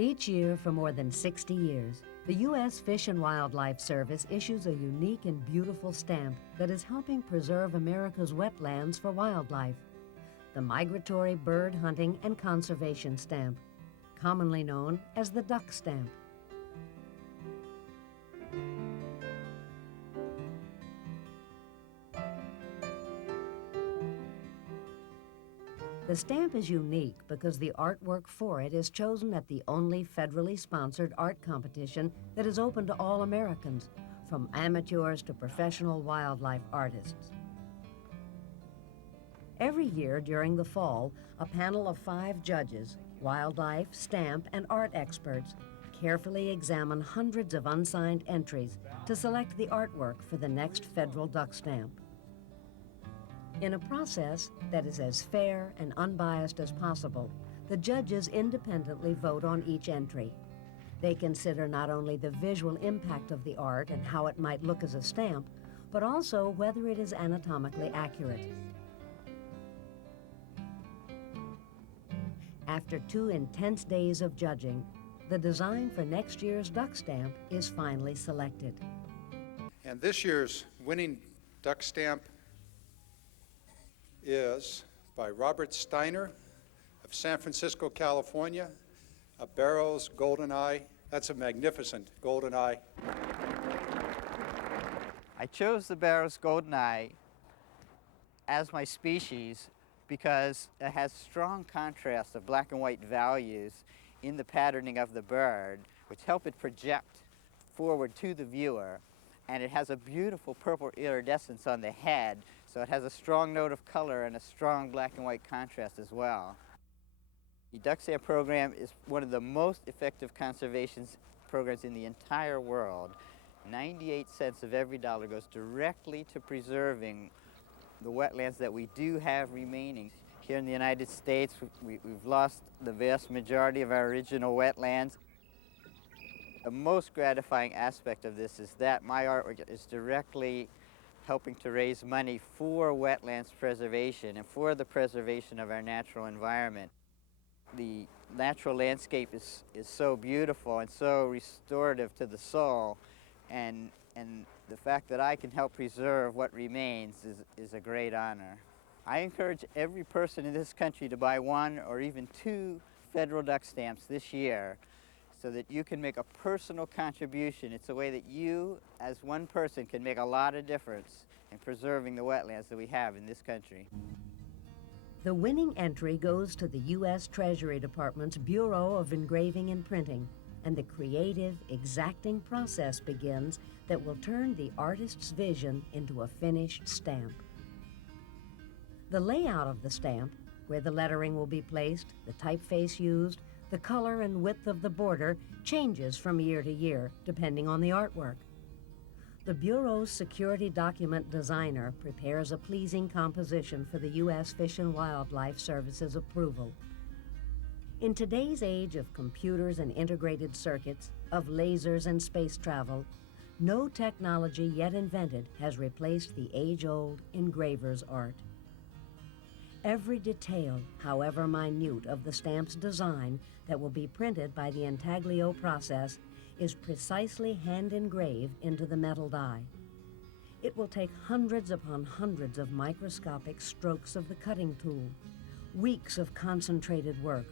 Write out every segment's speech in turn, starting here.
Each year for more than 60 years, the U.S. Fish and Wildlife Service issues a unique and beautiful stamp that is helping preserve America's wetlands for wildlife. The Migratory Bird Hunting and Conservation Stamp, commonly known as the duck stamp. The stamp is unique because the artwork for it is chosen at the only federally sponsored art competition that is open to all Americans, from amateurs to professional wildlife artists. Every year during the fall, a panel of 5 judges, wildlife, stamp, and art experts, carefully examine hundreds of unsigned entries to select the artwork for the next federal duck stamp. In a process that is as fair and unbiased as possible, the judges independently vote on each entry. They consider not only the visual impact of the art and how it might look as a stamp, but also whether it is anatomically accurate. After 2 intense days of judging, the design for next year's duck stamp is finally selected. And this year's winning duck stamp is by Robert Steiner of San Francisco, California, a Barrow's Golden Eye. That's a magnificent golden eye. I chose the Barrow's Golden Eye as my species because it has strong contrast of black and white values in the patterning of the bird, which help it project forward to the viewer. And it has a beautiful purple iridescence on the head, so it has a strong note of color and a strong black and white contrast as well. The duck stamp program is one of the most effective conservation programs in the entire world. 98 cents of every dollar goes directly to preserving the wetlands that we do have remaining. Here in the United States, we've lost the vast majority of our original wetlands. The most gratifying aspect of this is that my artwork is directly helping to raise money for wetlands preservation and for the preservation of our natural environment. The natural landscape is so beautiful and so restorative to the soul, and the fact that I can help preserve what remains is a great honor. I encourage every person in this country to buy 1 or even 2 federal duck stamps this year, so that you can make a personal contribution. It's a way that you, as one person, can make a lot of difference in preserving the wetlands that we have in this country. The winning entry goes to the U.S. Treasury Department's Bureau of Engraving and Printing, and the creative, exacting process begins that will turn the artist's vision into a finished stamp. The layout of the stamp, where the lettering will be placed, the typeface used, the color and width of the border changes from year to year, depending on the artwork. The Bureau's security document designer prepares a pleasing composition for the U.S. Fish and Wildlife Service's approval. In today's age of computers and integrated circuits, of lasers and space travel, no technology yet invented has replaced the age-old engraver's art. Every detail, however minute, of the stamp's design that will be printed by the intaglio process is precisely hand-engraved into the metal die. It will take hundreds upon hundreds of microscopic strokes of the cutting tool, weeks of concentrated work,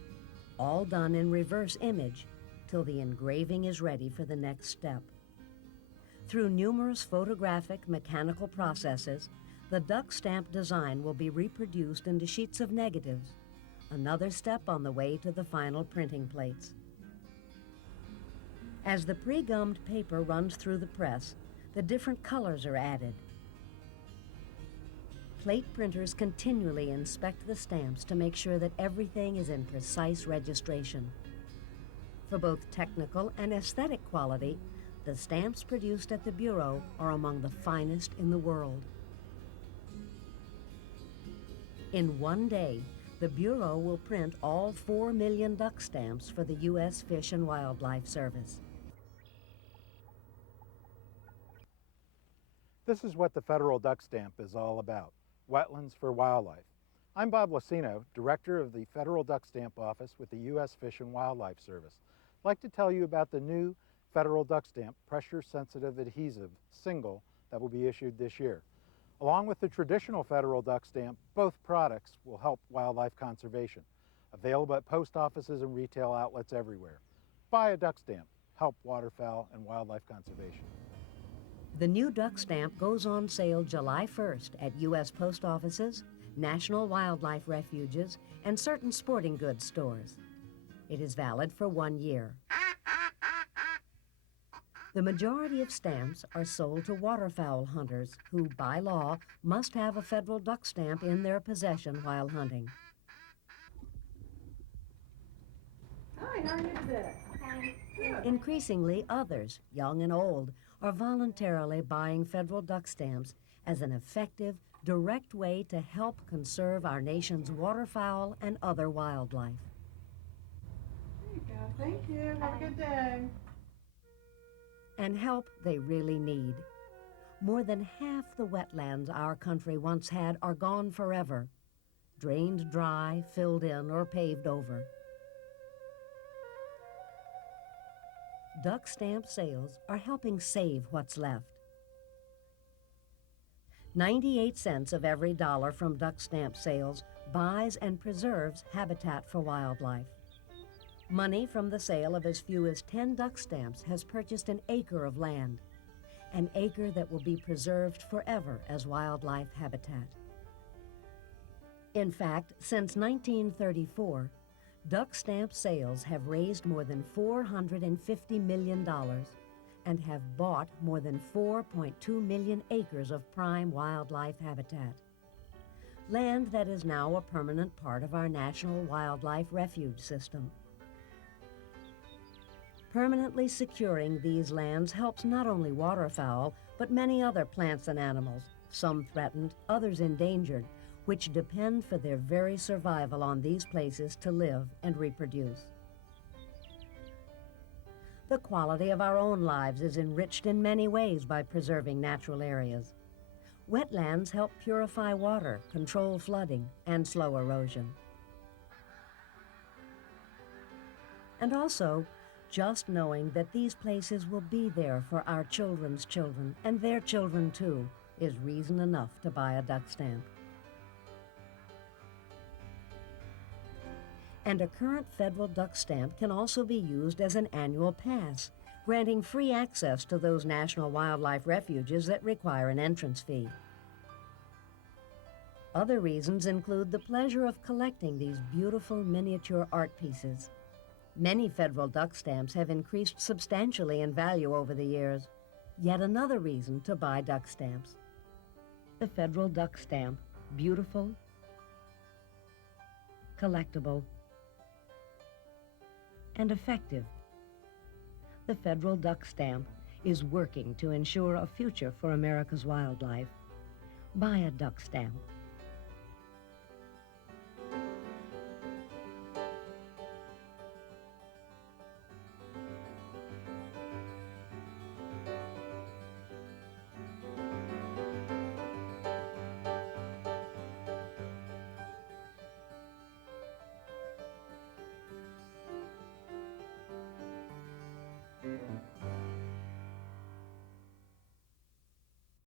all done in reverse image till the engraving is ready for the next step. Through numerous photographic mechanical processes, the duck stamp design will be reproduced into sheets of negatives, another step on the way to the final printing plates. As the pre-gummed paper runs through the press, the different colors are added. Plate printers continually inspect the stamps to make sure that everything is in precise registration. For both technical and aesthetic quality, the stamps produced at the Bureau are among the finest in the world. In one day, the Bureau will print all 4 million duck stamps for the U.S. Fish and Wildlife Service. This is what the federal duck stamp is all about, wetlands for wildlife. I'm Bob Lucino, Director of the Federal Duck Stamp Office with the U.S. Fish and Wildlife Service. I'd like to tell you about the new federal duck stamp pressure-sensitive adhesive single that will be issued this year. Along with the traditional federal duck stamp, both products will help wildlife conservation. Available at post offices and retail outlets everywhere. Buy a duck stamp. Help waterfowl and wildlife conservation. The new duck stamp goes on sale July 1st at U.S. post offices, national wildlife refuges, and certain sporting goods stores. It is valid for 1 year. The majority of stamps are sold to waterfowl hunters who, by law, must have a federal duck stamp in their possession while hunting. Hi, how are you today? Increasingly, others, young and old, are voluntarily buying federal duck stamps as an effective, direct way to help conserve our nation's waterfowl and other wildlife. There you go. Thank you. Have a good day. And help they really need. More than half the wetlands our country once had are gone forever, drained dry, filled in, or paved over. Duck stamp sales are helping save what's left. 98 cents of every dollar from duck stamp sales buys and preserves habitat for wildlife. Money from the sale of as few as 10 duck stamps has purchased an acre of land, an acre that will be preserved forever as wildlife habitat. In fact, since 1934, duck stamp sales have raised more than $450 million and have bought more than 4.2 million acres of prime wildlife habitat. Land that is now a permanent part of our National Wildlife Refuge System. Permanently securing these lands helps not only waterfowl, but many other plants and animals, some threatened, others endangered, which depend for their very survival on these places to live and reproduce. The quality of our own lives is enriched in many ways by preserving natural areas. Wetlands help purify water, control flooding, and slow erosion. And also, just knowing that these places will be there for our children's children and their children too is reason enough to buy a duck stamp. And a current federal duck stamp can also be used as an annual pass, granting free access to those national wildlife refuges that require an entrance fee. Other reasons include the pleasure of collecting these beautiful miniature art pieces. Many federal duck stamps have increased substantially in value over the years. Yet another reason to buy duck stamps. The federal duck stamp, beautiful, collectible, and effective. The federal duck stamp is working to ensure a future for America's wildlife. Buy a duck stamp.